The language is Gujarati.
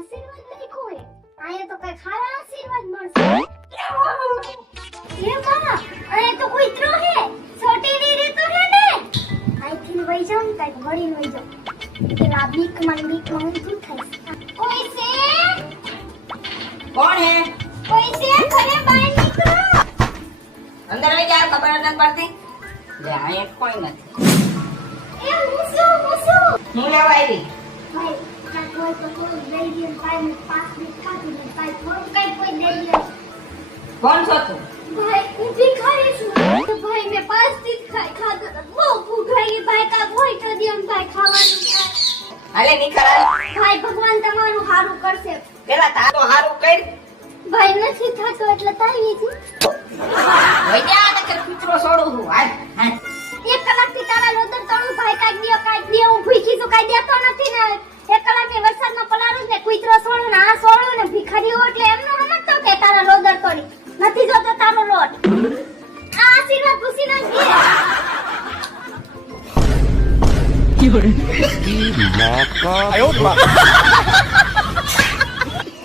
આશીર્વાદ લખ્યો હે આયા તો કઈ ખારા આશીર્વાદ મળશે એ માં આયા તો કોઈ ત્રો હે છોટી ની રે તો હે ને આઈથી વઈ જાવ ને કઈ વળી વઈ જાવ પેલા બીક માં શું થાય કોઈ છે કોણ હે કોઈ છે ઘરે બહાર નીકળો અંદર આવી જા ખબર નથી પડતી લે આ કોઈ નથી એ મુસુ હું લેવા આવી ભાઈ કોઈ તો કોઈ લઈ ગયો ભાઈ ને 5 મિનિટ ખાધી ને ભાઈ થોડું કઈ કોઈ લઈ ગયો કોણ છો તું ભાઈ હું ભિખારી છું તો ભાઈ મેં 5 दिन ખાધો તો બહુ ભૂખ લાગી ભાઈ કા કોઈ તો દિયમ ભાઈ ખાવાનું હાલે નીકળ ભાઈ ભગવાન તમારું હારું કરશે પેલા તારો હારું કર ભાઈ નથી થતો એટલે તાવી જી હોય જા ને કે કૂતરો છોડું હું હાલ હાલ 1 કલાકથી તારા લોદર તળું ભાઈ કાઈ દે હું ભૂખી છું કાઈ દેતો નથી ને 1 કલાકની વરસાદમાં પલારું ને કૂતરો છોડું ને આ છોડું ને ભિખારી હો એટલે એમનો સમજતો કે તારા લોદર તળી નથી જોતો તારો લોટ આ આશીર્વાદ પૂછી નાખજે Ay, otra.